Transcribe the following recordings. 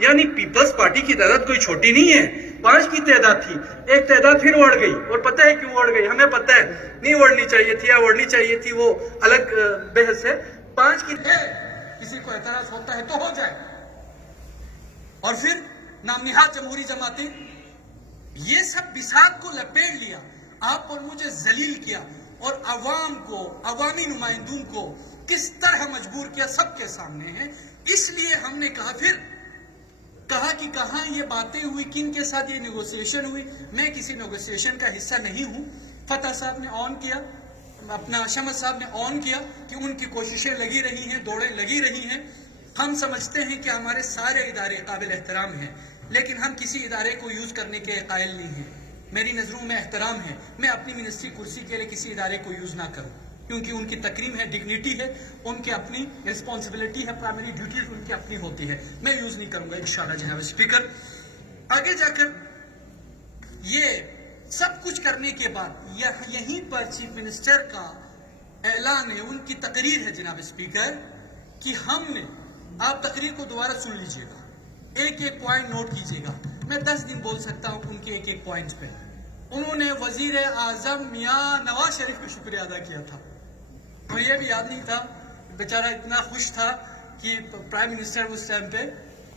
یعنی Peoples party کی تعداد کوئی چھوٹی نہیں ہے. 5 کی تعداد تھی, ایک تعداد پھر اڑ گئی, اور پتہ ہے کیوں اڑ گئی, ہمیں پتہ ہے, نہیں اڑنی چاہیے تھی یا اڑنی چاہیے تھی وہ الگ بحث ہے. 5 کی کسی کو اعتراض ہوتا ہے تو ہو جائے. اور پھر نام نہاد جمہوری جماعتیں یہ سب بساط کو لپیٹ لیا, آپ اور مجھے ذلیل کیا, اور عوام کو, عوامی نمائندوں کو کس طرح مجبور کیا سب کے سامنے ہے. اس لیے ہم نے کہا, پھر کہا کہ کہاں یہ باتیں ہوئی, کن کے ساتھ یہ نیگوسیشن ہوئی. میں کسی نیگوسیشن کا حصہ نہیں ہوں. فتح صاحب نے آن کیا, اپنا شمس صاحب نے آن کیا کہ ان کی کوششیں لگی رہی ہیں, دوڑیں لگی رہی ہیں. ہم سمجھتے ہیں کہ ہمارے سارے ادارے قابل احترام ہیں, لیکن ہم کسی ادارے کو یوز کرنے کے قائل نہیں ہیں. میری نظروں میں احترام ہے, میں اپنی منسٹری کرسی کے لیے کسی ادارے کو یوز نہ کروں, کیونکہ ان کی تکریم ہے, ڈگنیٹی ہے, ان کی اپنی رسپانسبلٹی ہے, پرائمری ڈیوٹیز ان کی اپنی ہوتی ہے. میں یوز نہیں کروں گا انشاءاللہ جناب اسپیکر. آگے جا کر یہ سب کچھ کرنے کے بعد یہیں پر چیف منسٹر کا اعلان ہے, ان کی تقریر ہے جناب اسپیکر, کہ ہم نے, آپ تقریر کو دوبارہ سن لیجئے گا, ایک ایک پوائنٹ نوٹ کیجئے گا. میں 10 دن بول سکتا ہوں ان کے ایک ایک پوائنٹ پہ. انہوں نے وزیر اعظم میاں نواز شریف کا شکریہ ادا کیا تھا. تو یہ بھی یاد نہیں تھا, بیچارہ اتنا خوش تھا کہ پرائم منسٹر اس ٹائم پہ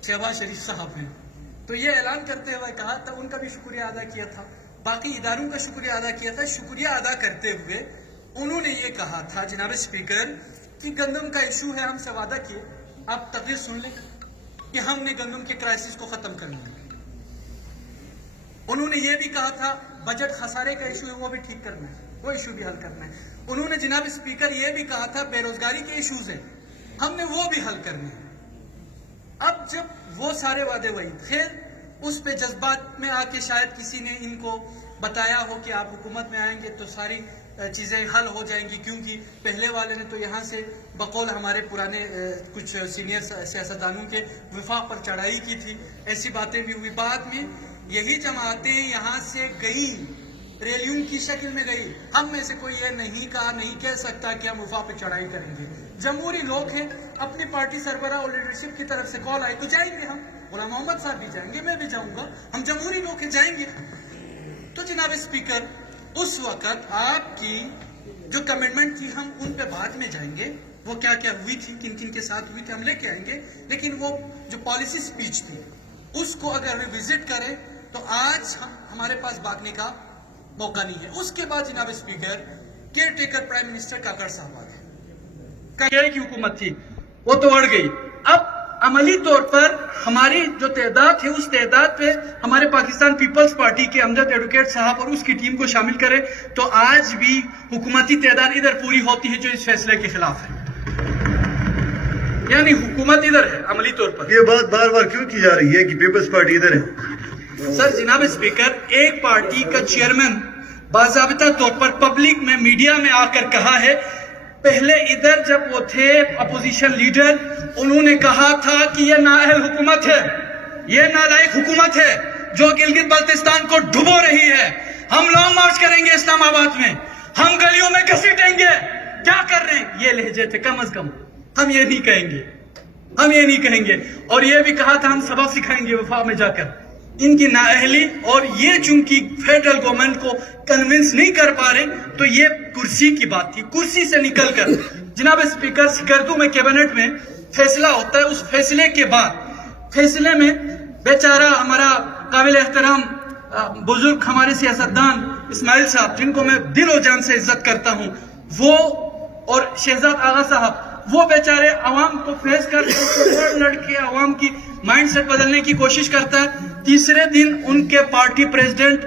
شہباز شریف صاحب ہیں. تو یہ اعلان کرتے ہوئے کہا تھا, ان کا بھی شکریہ ادا کیا تھا, باقی اداروں کا شکریہ ادا کیا تھا. شکریہ ادا کرتے ہوئے انہوں نے یہ کہا تھا جناب اسپیکر کہ گندم کا ایشو ہے, ہم سے وعدہ کیے, آپ تقریر سن لیں, کہ ہم نے گندم کے کرائسس کو ختم کرنا ہے. انہوں نے یہ بھی کہا تھا بجٹ خسارے کا ایشو ہے وہ بھی ٹھیک کرنا ہے, وہ ایشو بھی حل کرنا ہے. انہوں نے جناب اسپیکر یہ بھی کہا تھا بے روزگاری کے ایشوز ہیں, ہم نے وہ بھی حل کرنے ہیں. اب جب وہ سارے وعدے ہوئے, خیر اس پہ جذبات میں آ کے شاید کسی نے ان کو بتایا ہو کہ آپ حکومت میں آئیں گے تو ساری چیزیں حل ہو جائیں گی, کیونکہ پہلے والے نے تو یہاں سے بقول ہمارے پرانے کچھ سینئر سیاستدانوں کے وفاق پر چڑھائی کی تھی, ایسی باتیں بھی ہوئی. بعد میں یہی جماعتیں یہاں سے گئیں, ریلیوں کی شکل میں گئی. ہم میں سے کوئی یہ نہیں کہا, نہیں کہہ سکتا کہ ہم وفاق پہ چڑھائی کریں گے. جمہوری لوگ ہیں, اپنی پارٹی سربراہ اور لیڈرشپ کی طرف سے کال آئی تو جائیں گے, ہم غلام محمد صاحب بھی جائیں گے, میں بھی جاؤں گا, ہم جمہوری لوگ ہیں, جائیں گے. تو جناب اسپیکر اس وقت آپ کی جو کمٹمنٹ تھی ہم ان پہ بعد میں جائیں گے, وہ کیا کیا ہوئی تھی, کن کن کے ساتھ ہوئی تھی, ہم لے کے آئیں گے. لیکن وہ جو پالیسی سپیچ تھی اس کو اگر ہم وزٹ کریں تو آج ہمارے پاس بھاگنے کا موقع نہیں ہے. اس کے بعد جناب speaker care taker prime minister Kakar صاحب آ گئے. کی حکومت تھی وہ تو اڑ گئی. اب عملی طور پر ہماری جو تعداد ہے اس تعداد پہ ہمارے پاکستان پیپلز پارٹی کے امجد ایڈوکیٹ صاحب اور اس کی ٹیم کو شامل کرے تو آج بھی حکومتی تعداد ادھر پوری ہوتی ہے جو اس فیصلے کے خلاف ہے, یعنی حکومت ادھر ہے عملی طور پر. یہ بات بار بار کیوں کی جا رہی ہے کہ پیپلز پارٹی ادھر ہے؟ سر جناب اسپیکر, ایک پارٹی کا چیئرمین باضابطہ طور پر پبلک میں میڈیا میں آ کر کہا ہے, پہلے ادھر جب وہ تھے اپوزیشن لیڈر, انہوں نے کہا تھا کہ یہ نااہل حکومت ہے, یہ نالائق حکومت ہے جو گلگت بلتستان کو ڈبو رہی ہے. ہم لانگ مارچ کریں گے اسلام آباد میں, ہم گلیوں میں گھسیٹیں گے, کیا کر رہے ہیں, یہ لہجے تھے. کم از کم ہم یہ نہیں کہیں گے, ہم یہ نہیں کہیں گے. اور یہ بھی کہا تھا ہم سبق سکھائیں گے وفاق میں جا کر. ان کی نااہلی اور یہ چونکہ فیڈرل گورنمنٹ کو کنونس نہیں کر پا رہے تو یہ کرسی کی بات تھی. کرسی سے نکل کر جناب اسپیکر سکردو میں کیبنٹ میں فیصلہ ہوتا ہے, اس فیصلے کے بعد فیصلے میں بیچارہ ہمارا قابل احترام بزرگ ہمارے سیاستدان اسماعیل صاحب, جن کو میں دل و جان سے عزت کرتا ہوں, وہ اور شہزاد آغا صاحب, وہ بیچارے عوام کو فیس کر لڑکے عوام کی مائنڈ سیٹ بدلنے کی کوشش کرتا ہے. تیسرے دن ان کے پارٹی پریزیڈنٹ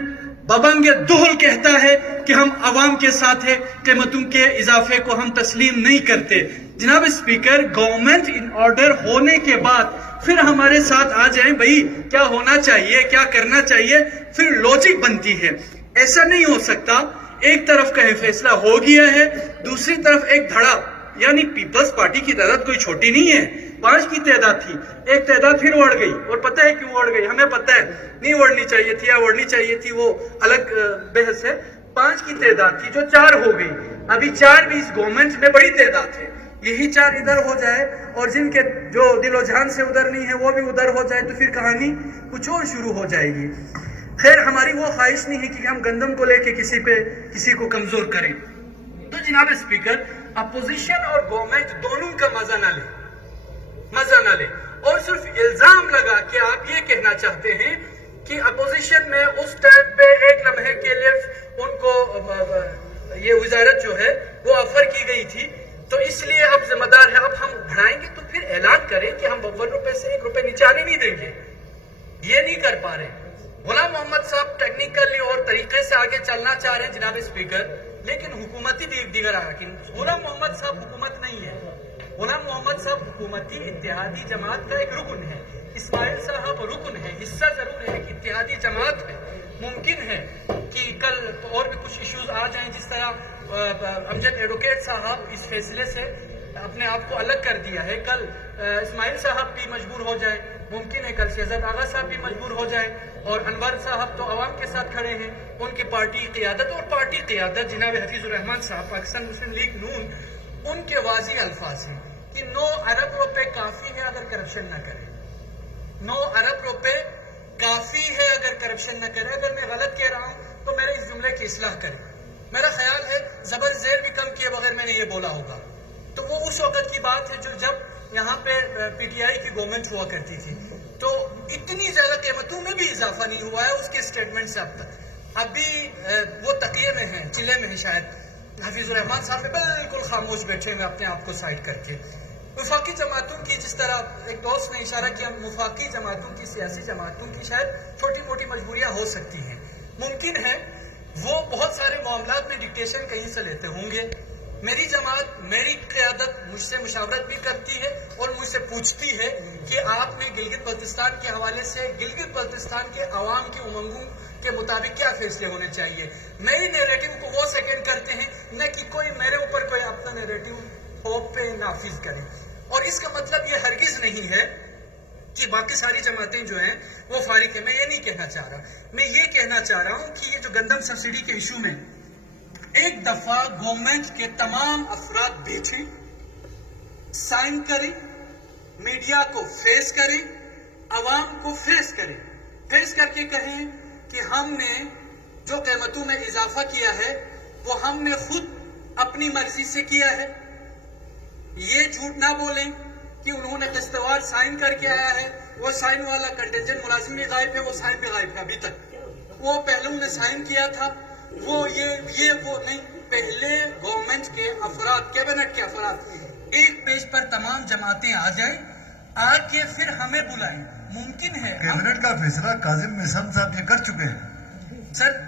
ببنگ دہل کہتا ہے کہ ہم عوام کے ساتھ ہیں, قیمتوں کے اضافے کو ہم تسلیم نہیں کرتے. جناب اسپیکر, گورنمنٹ ان آرڈر ہونے کے بعد پھر ہمارے ساتھ آ جائیں بھائی کیا ہونا چاہیے, کیا کرنا چاہیے, پھر لوجک بنتی ہے. ایسا نہیں ہو سکتا ایک طرف کا فیصلہ ہو گیا ہے, دوسری طرف ایک دھڑا, یعنی پیپلز پارٹی کی تعداد کوئی چھوٹی نہیں ہے. 5 کی تعداد تھی, ایک تعداد پھر اڑ گئی, اور پتہ ہے کیوں اڑ گئی, ہمیں پتہ ہے, نہیں اڑنی چاہیے تھی یا اڑنی چاہیے تھی وہ الگ بحث ہے. 5 کی تعداد تھی جو 4 ہو گئی. ابھی 4 بھی اس گورنمنٹ میں بڑی تعداد ہے, یہی 4 ادھر ہو جائے اور جن کے جو دل و جان سے ادھر نہیں ہے وہ بھی ادھر ہو جائے تو پھر کہانی کچھ اور شروع ہو جائے گی. خیر ہماری وہ خواہش نہیں ہے کہ ہم گندم کو لے کے کسی کو کمزور کریں. تو جناب اسپیکر اپوزیشن اور گورنمنٹ دونوں کا مزہ نہ لے اور صرف الزام لگا کہ آپ یہ کہنا چاہتے ہیں کہ اپوزیشن میں اس ٹائم پہ ایک لمحے کے لیے ان کو یہ وزارت جو ہے وہ آفر کی گئی تھی تو اس لیے اب ذمہ دار ہے. اب ہم بڑھائیں گے تو پھر اعلان کریں کہ ہم 52 روپے سے 1 روپے نیچانے نہیں دیں گے. یہ نہیں کر پا رہے. غلام محمد صاحب ٹیکنیکلی اور طریقے سے آگے چلنا چاہ رہے ہیں جناب اسپیکر, لیکن حکومتی دیگر آرکین. غلام محمد صاحب حکومت نہیں ہے. غلام محمد صاحب حکومتی اتحادی جماعت کا ایک رکن ہے. اسماعیل صاحب رکن ہے. حصہ ضرور ہے کہ اتحادی جماعت ہے. ممکن ہے کہ کل اور بھی کچھ ایشوز آ جائیں, جس طرح امجد ایڈوکیٹ صاحب اس فیصلے سے اپنے آپ کو الگ کر دیا ہے. کل اسماعیل صاحب بھی مجبور ہو جائے, ممکن ہے کل شہزاد آغا صاحب بھی مجبور ہو جائے, اور انور صاحب تو عوام کے ساتھ کھڑے ہیں. ان کی پارٹی قیادت جناب حفیظ الرحمان صاحب پاکستان مسلم لیگ نون, ان کے واضح الفاظ ہیں کہ 9 ارب روپے کافی ہے اگر کرپشن نہ کرے. 9 ارب روپے کافی ہے اگر کرپشن نہ کرے. اگر میں غلط کہہ رہا ہوں تو میرے اس جملے کی اصلاح کریں. میرا خیال ہے زبر زیر بھی کم کیے بغیر میں نے یہ بولا ہوگا. تو وہ اس وقت کی بات ہے جب یہاں پہ پی ٹی آئی کی گورنمنٹ ہوا کرتی تھی. تو اتنی زیادہ قیمتوں میں بھی اضافہ نہیں ہوا ہے اس کے اسٹیٹمنٹ سے اب تک. ابھی وہ تقیے میں ہیں, چلے میں ہیں شاید. حفیظ الرحمان صاحب نے بالکل خاموش بیٹھے ہوئے اپنے آپ کو سائڈ کر کے. وفاقی جماعتوں کی, جس طرح ایک دوست نے اشارہ کیا, وفاقی جماعتوں کی, سیاسی جماعتوں کی شاید چھوٹی موٹی مجبوریاں ہو سکتی ہیں. ممکن ہے وہ بہت سارے معاملات میں ڈکٹیشن کہیں سے لیتے ہوں گے. میری جماعت, میری قیادت مجھ سے مشاورت بھی کرتی ہے اور مجھ سے پوچھتی ہے کہ آپ نے گلگت بلتستان کے حوالے سے گلگت بلتستان کے عوام کی امنگوں کے مطابق کیا فیصلے ہونے چاہیے. میری نیریٹو کو وہ سیکنڈ کرتے ہیں, نہ کہ کوئی میرے اوپر کوئی اپنا نیریٹو ہوپ پہ نافذ کرے. اور اس کا مطلب یہ ہرگز نہیں ہے کہ باقی ساری جماعتیں جو ہیں وہ فارغ ہیں. میں یہ نہیں کہنا چاہ رہا. میں یہ کہنا چاہ رہا ہوں کہ یہ جو گندم سبسڈی کے ایشو میں ایک دفعہ گورنمنٹ کے تمام افراد بیٹھیں, سائن کریں, میڈیا کو فیس کریں, عوام کو فیس کریں, فیس کر کے کہیں کہ ہم نے جو قیمتوں میں اضافہ کیا ہے وہ ہم نے خود اپنی مرضی سے کیا ہے. یہ جھوٹ نہ بولیں کہ انہوں نے قسطوار سائن کر کے آیا ہے. وہ سائن والا کنٹینجنٹ ملازم بھی غائب ہے, وہ سائن بھی غائب ہے ابھی تک. وہ پہلے انہوں نے سائن کیا تھا, وہ وہ نہیں. پہلے گورنمنٹ کے افراد, کیبنٹ کے افراد ایک پیج پر تمام جماعتیں آ جائیں, آ کے پھر ہمیں بلائیں. ممکن ہے کیبنٹ کا فیصلہ کاظم مسم صاحب یہ کر چکے ہیں سر.